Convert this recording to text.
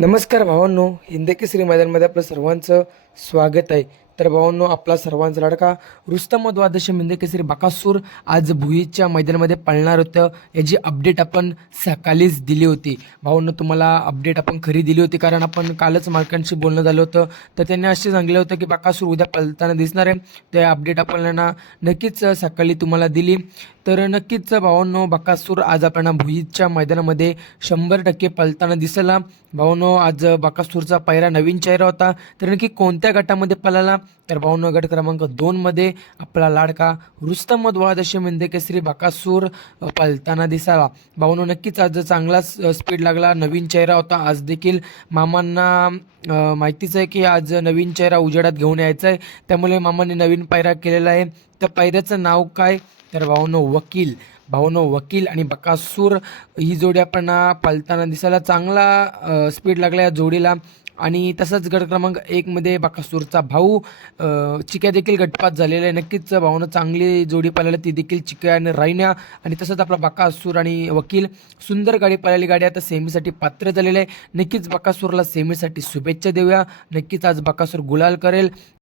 नमस्कार भावांनो, हिंद केसरी मैदानमध्ये आपलं सर्वांचं स्वागत आहे. तर भावांनो, आपला सर्वांचा लाडका रुस्तम द्वादश हिंद केसरी बकासूर आज भुईच्या मैदानामध्ये पळणार होतं. याची अपडेट आपण सकाळीच दिली होती. भावांनो, तुम्हाला अपडेट आपण खरी दिली होती, कारण आपण कालच मालकांशी बोलणं झालं होतं. तर त्यांनी असे सांगितलं होतं की बकासूर उद्या पळताना दिसणार आहे. ते अपडेट आपल्याला नक्कीच सकाळी तुम्हाला दिली. तर नक्कीच भावांनो, बकासूर आज आपल्याला भुईच्या मैदानामध्ये 100% पळताना दिसला. भावांनो, आज बकासूरचा पहिला नवीन चेहरा होता. तर नक्की कोणत्या गटामध्ये पळाला? तर भावांनो, गट क्रमांक 2 मध्ये आपला लाडका रुस्तम द्वादश हिंद केसरी बकासूर पळताना दिसाला. भावांनो, नक्कीच आज चांगलाच स्पीड लागला. नवीन चेहरा होता. आज देखील मामांना माहितीच आहे की आज नवीन चेहरा उजेडात घेऊन यायचा आहे. त्यामुळे मामांनी नवीन पायरा केलेला आहे. त्या पायऱ्याचं नाव काय? तर भावांनो, वकील आणि बकासूर ही जोडी आपण पळताना दिसायला चांगला स्पीड लागला या जोडीला. आणि तसंच गट क्रमांक 1 मध्ये बकासूरचा भाऊ चिक्या देखील गटपात झालेला आहे. नक्कीच भाऊनं चांगली जोडी पळाली, ती देखील चिक्या आणि रायण्या. आणि तसंच आपला बकासूर आणि वकील सुंदर गाडी पळाली. गाडी आता सेमीसाठी पात्र झालेली आहे. नक्कीच बकासूरला सेमीसाठी शुभेच्छा देऊया. नक्कीच आज बकासूर गुलाल करेल.